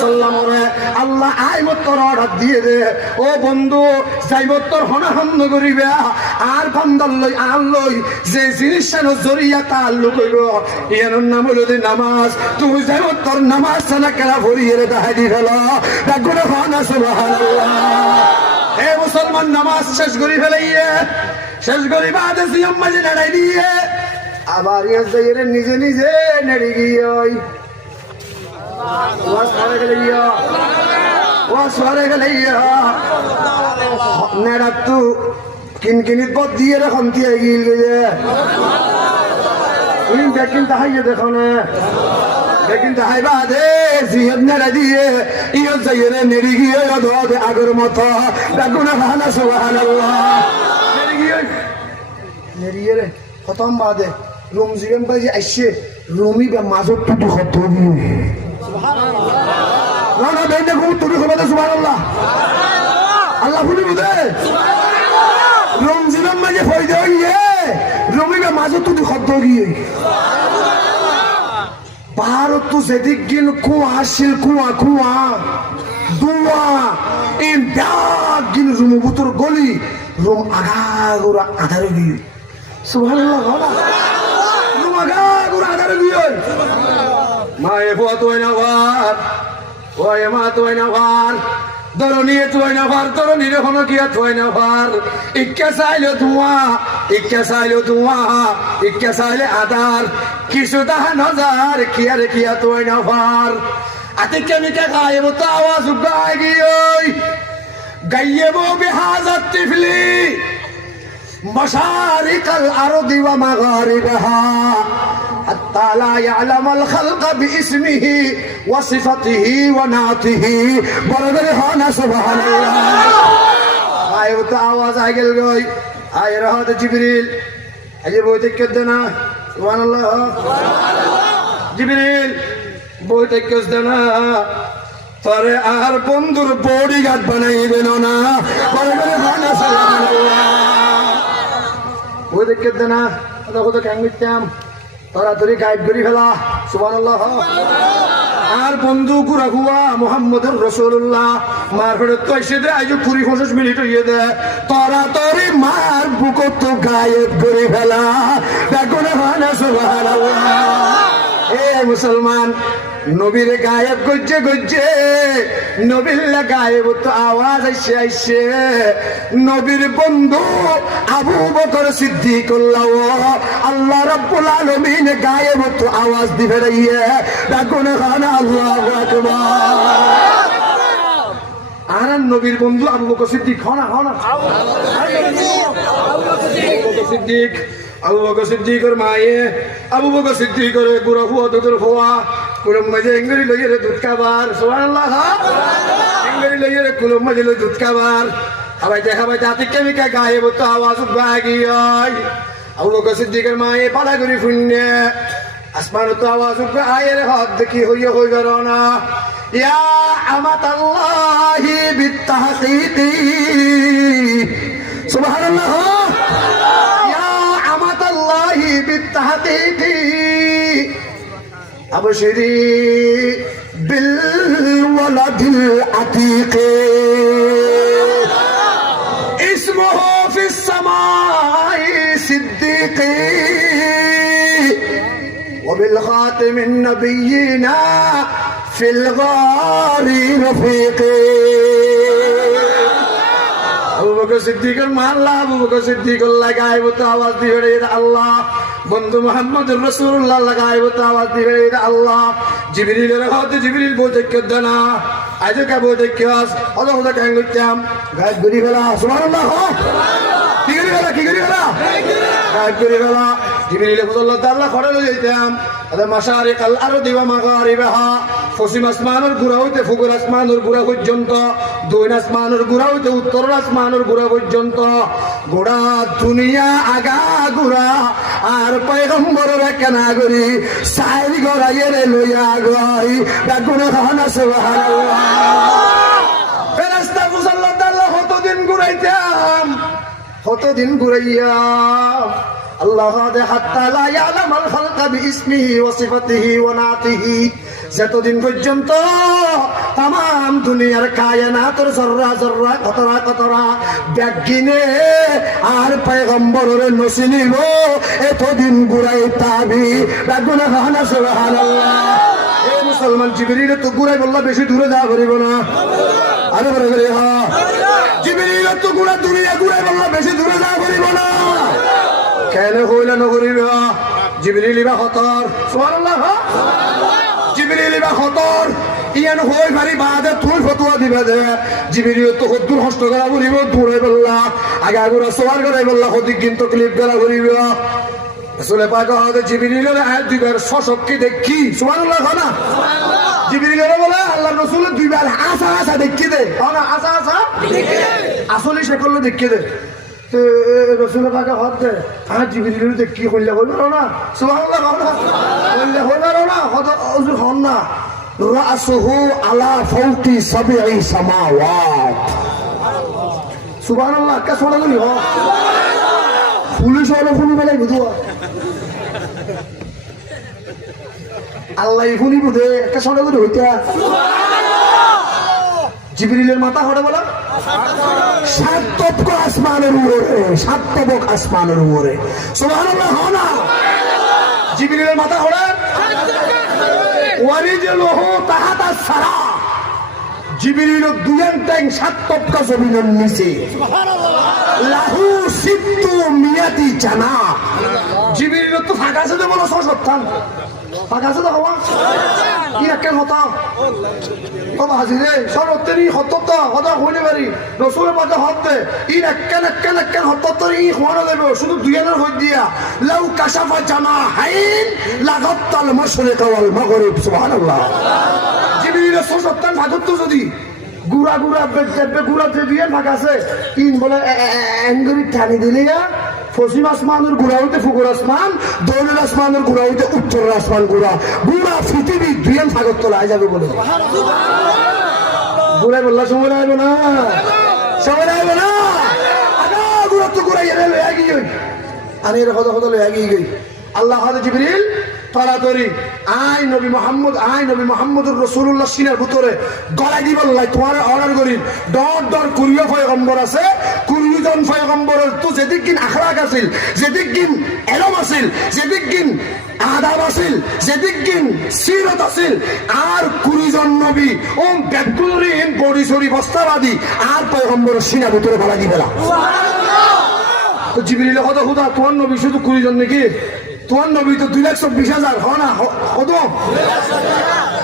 ওয়াসাল্লাম রে আল্লাহ আইমতর অর্ডার দিয়ে দে ও বন্ধু যাইবতর হনাহন্ন করিবে আর বান্দার লই আর লই যে জিনিসের জরিয়া তাআল্লুক হইব ইয়ার নাম হলো নামাজ তুই যাইবতর নামাজ সানা কেলা ভরিয়ে দেখাই দি ফেলা ডাকুনা খানা সুবহানাল্লাহ এ মুসলমান নামাজ শেষ করি ফেলাইয়ে শেষ করি বাদে সিয়াম মাঝে লড়াই দিয়ে আবার ইয়া যাইরে নিজে নিজে নেড়ে গিয়ে নেড়াতু কিনকিনিত পথ দিয়ে রেখন দিয়ে গিল গে বেকিন তাহাইয়ে দেখো না বেকিন তাহাই বাদে জিয়ত নেড়া দিয়ে ইয়ত যাইরে নেড়ে গিয়ে দে আগের মতো ডাকুনা খানা সুবহানাল্লাহ নেড়ে গিয়ে নেড়িয়ে রে খতম বাদে রুম জিবেন বাজি আইছে রুমি বে মাজত টুটু খত দিয়ে না না বেনে কো তুমি খবর সুবহানাল্লাহ আল্লাহ ফুলি বুদে রুম জিবেন বাজি ফই দিয়ে রুমি বে মাজত টুটু খত দিয়ে পাহাড় তো যেদিক গিল কুয়া আসিল কুয়া কুয়া দুয়া এই ব্যাগ গিল রুম বুতর গলি রুম আগাগোড়া আধারে গিয়ে সুবহানাল্লাহ রুম আগাগোড়া আধারে গিয়ে মায়ে বুয়া তুই না ভার ওয়ে মা তুই না ভার দরনিয়ে তুই না ভার দরনিরে হনো কিয়া তুই না ভার ইক্কা চাইলো ধোঁয়া ইক্কা চাইলো ধোঁয়া ইক্কা চাইলে আধার কিছু তাহা নজার কিয়ারে কিয়া তুই না ভার আতে কেমিকে গায়েব তো আওয়াজ উগায় গিয়ে গাইয়েবো বিহাজাত তিফলি مشارق الأرض ومغاربها حتى لا يعلم الخلق باسمه وصفته ونعته برغرهانا سبحان الله آيوت آواز آگل گوئی آئی رہا تو جبریل اجی بہت اکدنا سبحان اللہ جبریل بہت اکدنا তরে আর বন্ধুর বডি গার্ড বানাই দেন না برغرهانا سبحان الله ওই দেখে দেনা কত ক্যাং মিটাম তাড়াতাড়ি গায়েব করে ফেলা সুবহানাল্লাহ আর বন্ধু গুরা হুয়া মুহাম্মদুর রাসূলুল্লাহ মার ফেরে তো এসে দে আজ 20-25 মিনিট হইয়ে দে তাড়াতাড়ি মার বুকো তো গায়েব করে ফেলা দেখো না সুবহানাল্লাহ এ মুসলমান নবীরে গায়েব গজ্জে গজ্জে নবীর গায়েব তো আওয়াজ আইসে আইসে নবীর বন্ধু আবু বকর সিদ্দিক আল্লাহ রাব্বুল আলামিন গায়েব তো আওয়াজ দিবে রাইয়ে ডাকুন খানা আল্লাহু আকবার আর নবীর বন্ধু আবু বকর সিদ্দিক খানা খানা সিদ্দিক আবু বকর সিদ্দিকের মায়ে আবু বকর সিদ্দিকের বুড়ো হুয়া দুধের হুয়া কুলম মাঝে এঙ্গরি লইয়ে দুধ খাবার সুবহানাল্লাহ এঙ্গরি লইয়ে কুলম মাঝে লই দুধ খাবার আবাই দেখা ভাই জাতি কেমিকা গায়েব তো আওয়াজ উঠবাগিয়াই আবু বকর সিদ্দিকের মায়ে পালা করি ফুন্নে আসমান তো আওয়াজ উঠবে আয়ের হক দেখি হইয়া হইবে না ইয়া আমাতাল্লাহি বিত্তাহকিকি সুবহানাল্লাহ بالتحقيق أبشري بالولد العتيق اسمه في السماء صديق وبالخاتم النبيين في الغار رفيق আবু বকর সিদ্দিকের মাল্লা আবু বকর সিদ্দিক লাগাইব তো আওয়াজ দিবে আল্লাহ বন্ধু মুহাম্মদুর রাসূলুল্লাহ লাগাইব তো আওয়াজ দিবে আল্লাহ জিবরিলের হাতে জিবরিল বলতে কেদনা আজ কে বলতে কিয়াস আল্লাহ ওটা কেন করতাম গায়েব করি ফেলা সুবহানাল্লাহ কি করি ফেলা গায়েব করি ফেলা জিবরিল বলল আল্লাহ খড়ে লই যাইতাম আদা মাশারিক আল আরদি ওয়া মাগারিবাহা পশ্চিম আসমানের গুড়া হইতে ফুকুর আসমানের গুড়া পর্যন্ত দক্ষিণ আসমানের গুড়া হইতে উত্তর আসমানের গুড়া পর্যন্ত গোড়া দুনিয়া আগা গুড়া আর পয়গম্বরের কেনা করি সাইল গড়াইয়ের লইয়া গই ডাকুন খানা সুবহানাল্লাহ ফেরেশতা মুসাল্লাল্লাহ কতদিন ঘুরাইতাম কতদিন ঘুরাইয়া আল্লাহ দে হাত্তা লা ইয়ালামাল খালকা বিইসমিহি ওয়া সিফাতিহি ওয়া নাতিহি যতদিন পর্যন্ত তাম দুনিয়ার কায়নাতের জররা জররা কতরা কতরা ব্যাগিনে আর পয়গম্বরের নসিনিব এতদিন গুড়াই তাবি ব্যাগুনা হানা সুবহানাল্লাহ। এই মুসলমান জিবরিল তো গুড়াই বললা বেশি দূরে যাওয়া করিব না, আরে বলে বলে হ্যাঁ জিবরিল তো গুড়া দুনিয়া গুড়াই বললা বেশি দূরে যাওয়া করিব না। কেন হইল নগরীর জিবরিল ইবা খতর সুবহানাল্লাহ, জিবরিল ইবা খতর ইয়ান হই ভারি বাদে তুই ফতোয়া দিবে দে জিবরিল তো হদ্দুর হস্ত করা বলিব দূরে বললা আগে আগুরা সবার করে বললা হদি কিন্তু ক্লিপ করা বলিব রাসূল পাক হযরত জিবরিলের আয়াত দুইবার সশক্তি দেখি সুবহানাল্লাহ না জিবরিলের বলে আল্লাহর রাসূল দুইবার আসা আসা দেখি দে না আসা আসা দেখি দে আসলে সে করলে দেখি দে রসুল পাকে হদ দে আর জিবরিল দেখি কইলা কইবা না সুবহানাল্লাহ কইলা কইবা না হদ ওজুর হন না রাসুহু আলা ফাওকি সাবঈ সামাওয়াত সুবহানাল্লাহ কে শোনা গলি হ পুলিশ হলো ফুনি বেলাই বুঝুয়া আল্লাহ ফুনি বুঝে কে শোনা গলি হইতা জিবরিলের মাথা হড়ে বলা সাত তবক আসমানের উপরে, সাত তবক আসমানের উপরে সুবহানাল্লাহ না জিবরিলের মাথা হড়ে ওয়ারিজুহু তাহাতা সারা জিবরিল দুয়ান ট্যাং সাত তবকা জমিনের নিচে সুবহানাল্লাহ লাহু সিত্তু মিয়াতি জানা জিবরিল তো ফাঁকা আছে বলো সত্তান ফাঁকা আছে তো হওয়া কি একেন হতা বাবা হাজিরে সরত্তেরি হত্ততা হতা হইতে পারি রসুলের পাতে হতে ইন একেন একেন একেন হত্তর ই খোয়ানো দেবে শুধু দুইজনের হই দিয়া লাউ কাশাফা জানা হাইন লাগাতাল মাশরিক ওয়াল মাগরিব সুবহানাল্লাহ জিবরিল সত্তান ভাগত যদি গুড়া গুড়া বেজবে গুড়া যে দিয়ে ফাঁকা আছে ইন বলে এঙ্গরি টানি দিলি না পশ্চিম আসমানের গুড়া হইতে ফুকুর আসমান দৌড়ের আসমানের গুড়া হইতে উত্তরের আসমান গুড়া গুড়া পৃথিবী দুইয়ের ফাগত তোলা যাবে বলে গুড়াই বললা সময় লাগবে না সময় লাগবে না আগা গুড়া তো গুড়াই এগিয়ে গই আরে হদা হদা এগিয়ে গই আল্লাহ হাজে জিবরিল তাড়াতাড়ি আই নবী মুহাম্মদুর রাসূলুল্লাহ সিনার ভিতরে গলায় দিব লাই তোমার অর্ডার করি ডর ডর কুরিয় পয়গম্বর আছে 20 জন পয়গম্বরের তো যেদিন আখলাক আছিল যেদিন এলম আছিল যেদিন আদাব আছিল যেদিন সিরত আছিল আর 20 জন নবী ও ব্যাকুরিন বডি সরি বস্তাবাদী আর পয়গম্বরের সিনার ভিতরে গলায় দিবেলা সুবহানাল্লাহ তো জিবরিলের কথা খুদা তোমার নবী শুধু 20 জন নাকি তোমার নবী তো 2,20,000 হ না কত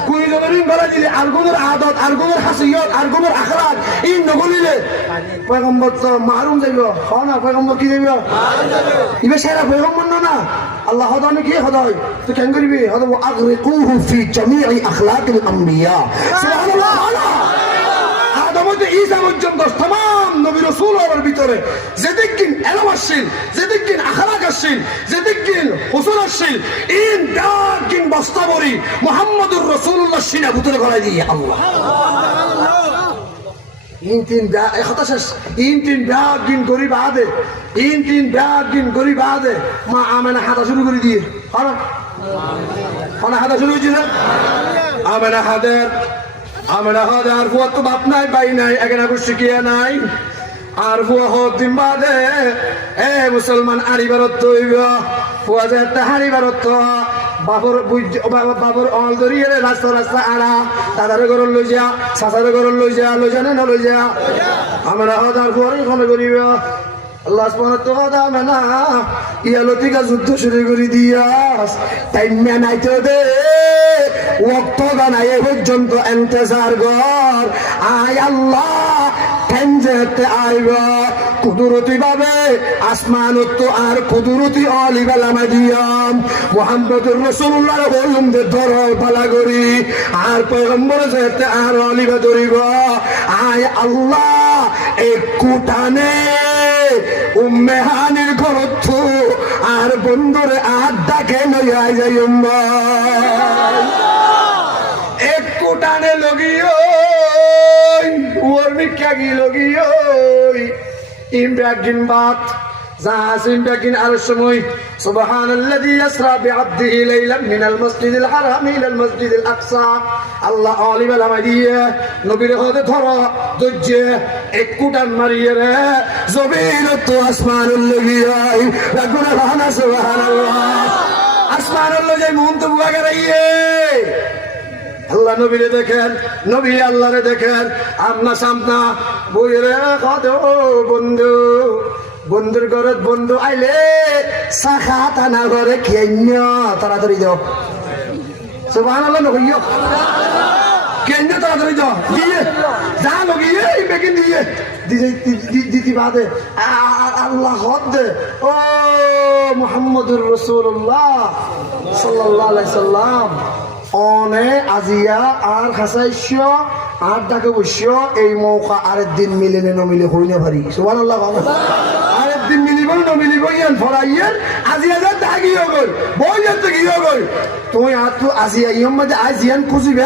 20 জনের গলা দিলে আরগুনের আদত আরগুনের হাসিয়ত আরগুনের আখলাক এই নগলিলে পয়গম্বর তো মারুম যাইব হ না পয়গম্বর কি যাইব ইবে সেরা পয়গম্বর না আল্লাহ হদানে কি হদাই তো কেন করিবি হদা আগরিকুহু ফি জামিই আখলাকিল আমবিয়া সুবহানাল্লাহ ঈসা পর্যন্ত तमाम নবী রাসূলের ভিতরে যেদিন এলম আসছিল যেদিন আখলাক আসছিল যেদিন হুসন আসছিল ইন দাকিন বস্তাবরি মুহাম্মদুর রাসূলুল্লাহ সিনা ভিতরে গলায় দিয়ে আল্লাহ ইন তিন দা খতাশ ইন তিন দাকিন গরিব আদে ইন তিন দাকিন গরিব আদে মা আমেনা হাতা শুরু করে দিয়ে হনা হাতা শুরু হইছে না আমেনা হাদের আমরা হদ আর ফুয়া তো বাপ নাই বাই নাই এখানে শিখিয়া নাই আর ফুয়া হদ দিন বাদে এ মুসলমান আড়ি বারত তৈব ফুয়া যে একটা হাড়ি বারত বাবর অল ধরিয়ে রাস্তা রাস্তা আড়া দাদারে ঘর লই যা চাচারে ঘর লই যা নে না লই যা আমরা হদ আর ফুয়ারই ক্ষমা করিব আল্লাহ সুবহানাহু ওয়া তাআলা মেনা ইয়ালতিকা যুদ্ধ শুরু করে দিয়াস তাই মেনাইতে দে ওয়াক্ত গানায় পর্যন্ত ইন্তজার কর আয় আল্লাহ কেনজেতে আইব কুদরতি ভাবে আসমানত আর কুদরতি অলিবেলা মাদিয়াম মুহাম্মদুর রাসূলুল্লাহ বলুন দে ধরো পালা করি আর পয়গম্বর যেতে আর অলিবা ধরিব আয় আল্লাহ এক কুটানে উম্মেহানির ঘরত আর বন্ধুরে আড্ডাকে নইয়া যাই এক কুটানে লগিও ওর মিক্কা গি লগিও ইম ব্যাগিন বাত জাসিম বাকিন আর সময় সুবহানাল্লাযী ইসরা বিআবদিহি লাইলাম মিনাল মাসজিদিল হারামি ইলাল মাসজিদিল আকসা। আল্লাহ আলিম আলামাদিয়া নবীর হদে ধরো দজ্জে এক কুটান মারিয়ে রে জবিনত আসমানুল লাগিয়াই রাগুনা রানা সুবহানাল্লাহ। আসমানুল যাই মন তো বুয়া গরাইয়ে আল্লাহ নবীরে দেখেন, নবী আল্লাহরে দেখেন, আমনা সামনা বইরে কত বন্ধু, বন্ধুর ঘরত বন্ধু আইলে শাখা টানা ঘরে কেন্য তাড়াতাড়ি যাও সুবহানাল্লাহ নকইও কেন্য তাড়াতাড়ি যাও দিয়ে যা লগিয়ে বেকিন দিয়ে দিদি বাদে আল্লাহ হদ দে ও মুহাম্মদুর রাসূলুল্লাহ সাল্লাল্লাহু আলাইহি সাল্লাম অনে আজিয়া আর খাসাইশ আর ডাকে বসছ এই মৌকা আরেক দিন মিলে নমিলে হই না পারি সুবহানাল্লাহ। আরেক দিন মিলিব নমিলিব ইয়ান ফরাইয়ের আজিয়া যা দাগিও গই বইয়া তো গিও গই তুই আর তো আজিয়া ইয়ম মধ্যে আজ ইয়ান খুঁজিবে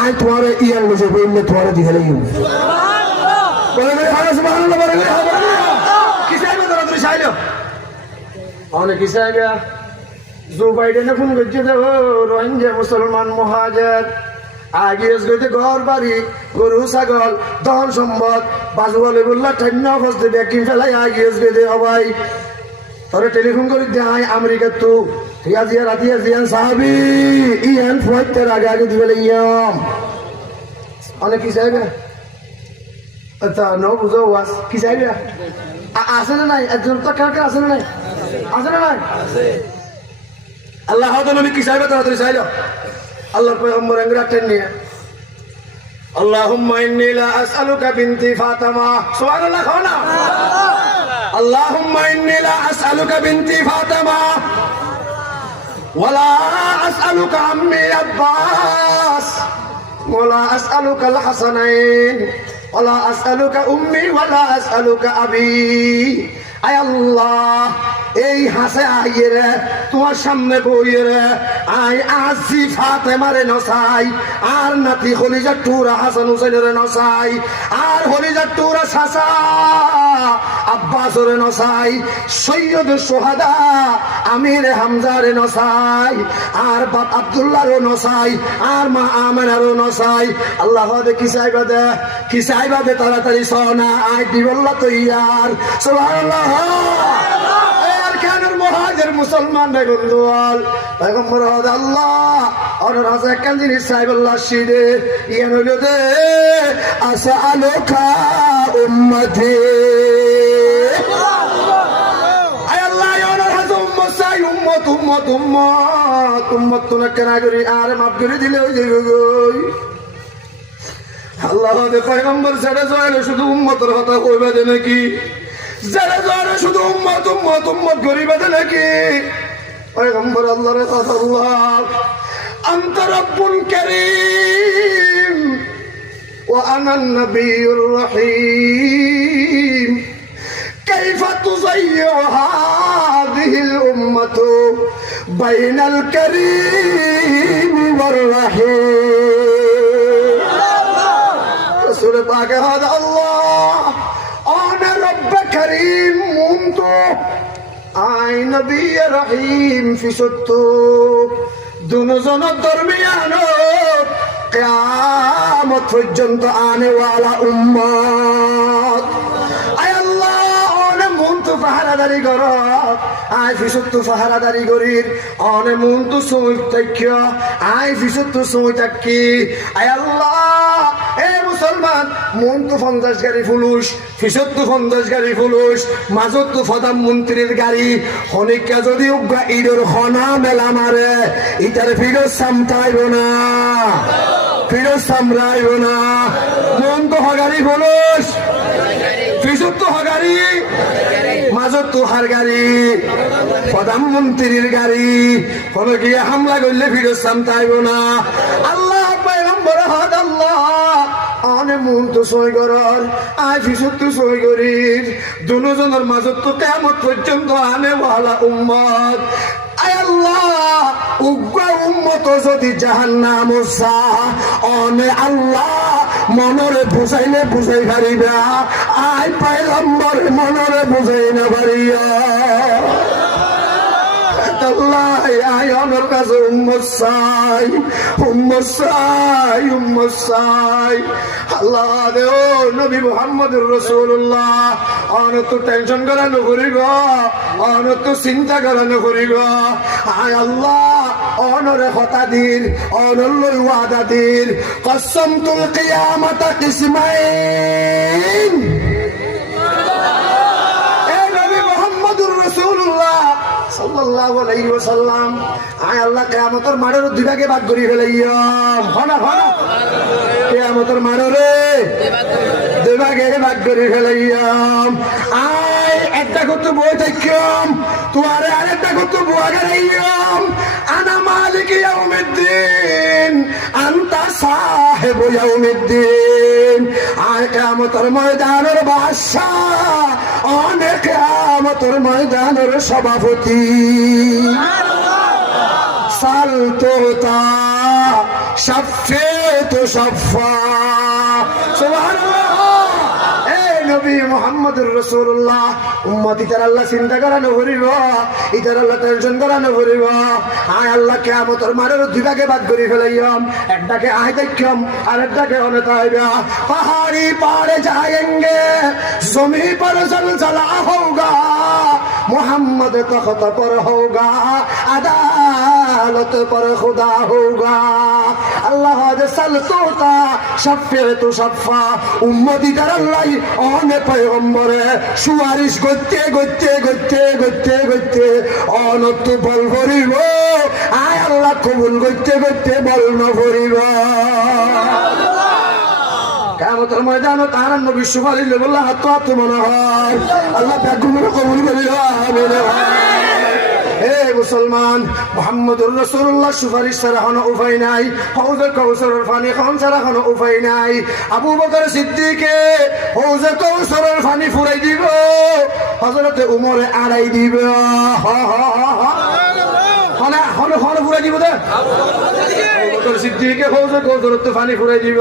আই তোমারে ইয়ান লজে বইলে তোমারে দিখালে ইউ সুবহানাল্লাহ বলে গেলে সুবহানাল্লাহ বলে গেলে কি চাইবে তোরা তুই চাইলো অনেক কি চাইবে জো বাইডেনে ফোন করছে রোহিঙ্গা মুসলমান মহাজের আগিয়েস গইতে ঘর বাড়ি গরু ছাগল ধন সম্পদ বাজুয়ালে বললা ঠান্য ফসতে ব্যাকিং ফেলাই আগিয়েস গইতে হবাই তোরে টেলিফোন করি দেয় আমেরিকা তো তুই আজিয়া রাতি আজিয়ান সাহাবি ইয়ান ফয়ের আগে আগে দিবে ইয়াম অনেক কি চাইবে আচ্ছা ন বুঝো ওয়াস কি চাইবে আছে না নাই একজন তো কার আছে না নাই আছে না নাই আল্লাহ হয়তো নবী কি চাইবে তাড়াতাড়ি চাইলো আল্লাহর পয়গম্বর আঙ্গুরাটেন নিয়ে আল্লাহুম্মা ইন্নী লা আসআলুকা বিনতি ফাতিমা সুবহানাল্লাহ খানা আল্লাহুম্মা ইন্নী লা আসআলুকা বিনতি ফাতিমা ওয়ালা আসআলুকা আম্মি আব্বাস ওয়ালা আসআলুকা আল হাসানাইন ওয়ালা আসআলুকা উম্মি ওয়ালা আসআলুকা আবি। আয় আল্লাহ এই হাসে আইয়ে তোমার সামনে বইয়ে আই আসি ফাতেমারে নসাই আর নাতি খলিজা টুরা হাসান হুসেনের নসাই আর খলিজা টুরা সাসা আব্বাসরে নসাই সৈয়দ সোহাদা আমির হামজারে নসাই আর বাপ আব্দুল্লাহরও নসাই আর মা আমেনারও নসাই। আল্লাহ দে কি চাইবা দে তাড়াতাড়ি সনা আই দিবল্লা তো ইয়ার সুবহানাল্লাহ। মহাজের মুসলমান বেগুন্দুয়াল পয়গম্বর আল্লাহ অনর হাসা একখান জিনিস সাহেবুল্লাহ শিদে ইয়ান হইল দে আসআলুকা উম্মতি আয় আল্লাহ অনর হাসা উম্মত সাই উম্মত উম্মত উম্মত উম্মত তো না কেনা করি আর মাফ করে দিলে ওই যাইব গই আল্লাহ দে পয়গম্বর ছেড়ে যাইলে শুধু উম্মতের কথা কইবা দে নাকি যারা যারা শুধু উম্মত উম্মত উম্মত গরিবাদে নাকি পয়গম্বর আল্লাহর কথা আল্লাহ আনতা রাব্বুল কারীম ওয়া আনা আন-নাবিয়্যুর রাহিম কাইফা তুযায়্যু হাযিহিল উম্মাতু বাইনাল কারীম ওয়ার রাহিম। রাসূল পাক হাদা আল্লাহ أنا رب كريم منتو أي نبي رحيم في ستو দুজন দরমিয়ানো কিয়ামত পর্যন্ত আনে ওয়ালা উম্মত আয় আল্লাহ অনে মুনতু পাহারাদারি কর আয় ফিসুত্তু পাহারাদারি করির অনে মুনতু সুই তাক্য আয় ফিসুত্তু সুই তাক্কি আয় আল্লাহ এ মুসলমান মুনতু 50 গাড়ি ফুলুস ফিসুত্তু 50 গাড়ি ফুলুস মাজুত্তু প্রধানমন্ত্রীর গাড়ি হনিকা যদি উগা ইডর খনা মেলা মারে ইটার ফিরোজ সামতাইব না ফিরোজ সামরাইব না মুনতু হগারি ফুলুস ফিসুত্তু হগারি মাজুত্তু হার গাড়ি প্রধানমন্ত্রীর গাড়ি কোনো গিয়ে হামলা করলে ফিরোজ সামতাইব না। আল্লাহ পয়গম্বর হাদ আল্লাহ আনে মুনতু সই করল আয় ফিসুত্তু সই করির দুজনের মাজত তো কিয়ামত পর্যন্ত আনে ওয়ালা উম্মত আয় আল্লাহ উগ্র উম্মত যদি জাহান্নাম সা অনে আল্লাহ মনরে বুঝাইলে বুঝাই পারিবা আই পয়গম্বর মনরে বুঝাই না পারিয়া আল্লাহ আই আমার কাছে উম্মত চাই আল্লাহ দে ও নবী মুহাম্মদুর রাসূলুল্লাহ অনত টেনশন করানো করিব অনত চিন্তা করানো করিব আয় আল্লাহ অনরে হতা দিন অনল্লই ওয়াদা দিন কসমতুল কিয়ামাতা কিসমাইন সাল্লাল্লাহু আলাইহি ওয়াসাল্লাম আয় আল্লাহ কিয়ামতের মাঠের দুই ভাগে ভাগ করি ফেলাইয়াম হনা কিয়ামতের মাঠে দুই ভাগে ভাগ করি ফেলাইয়াম আয় একটা কত বই দেখাম তোমারে আরেকটা কত বুয়া গেলাইয়াম আনা মালিক ইয়াউমিদ্দিন আনতা সাহেব ইয়াউমিদ্দিন আয় কিয়ামতের ময়দানের বাদশা অনেক কিয়ামতের ময়দানের সভাপতি সালতোতা শাফেতু শাফা সুবহানাল্লাহ এই নবী মুহাম্মদুর রাসূলুল্লাহ উম্মতি তার আল্লাহ চিন্তা করানো করিব ইতার আল্লাহ টেনশন করানো করিব আয় আল্লাহ কিয়ামতের মাঠের দুই ভাগে ভাগ করে ফেলাইয়াম একটাকে আয় দেখাম আর একটাকে অনেতা হইবা পাহাড়ি পাড়ে যায়েঙ্গে জমি पर जलजला होगा मोहम्मद तख्त पर होगा अदालत पर खुदा होगा अल्लाह सलतोता शफेतु शफा उम्मती कर अल्लाह ओने पैगम्बरे सुवारिश করতে অনত বল করিব আয় আল্লাহ কবুল করতে বল ন করিব কিয়ামতের ময়দানে তার নবী সুপারিশ বলল হাত মনে হয় আল্লাহ বেগুনের কবুল করিল আমিন হে মুসলমান মুহাম্মদুর রাসূলুল্লাহ সুপারিশ ছাড়া কোনো উপায় নাই হৌজে কাউসারের পানি খান ছাড়া কোনো উপায় নাই আবু বকর সিদ্দিকে হৌজে কাউসারের পানি ফুরাই দিব হযরতে উমরে আড়াই দিব ফুরাই দিব দে সিদ্দিকে হৌজে কাউসারতে পানি ফুরাই দিব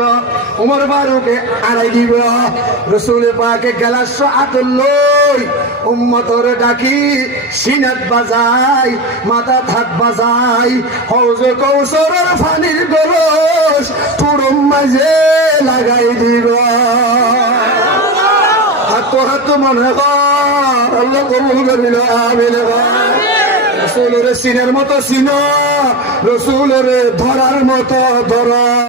উমর ফারুকে আড়াই দিব রাসূল পাকে গলাস আতল লই উম্মতর ডাকি সিনাত বাজাই মাথা থাক বাজাই হৌজে কাউসারের পানির গলস পুরুম মাঝে লাগাই দিব হাত মনে কর আল্লাহ কবুল করিল আমিন রসুলের সিনের মতো সিনো রসুলের ধরার মতো ধরা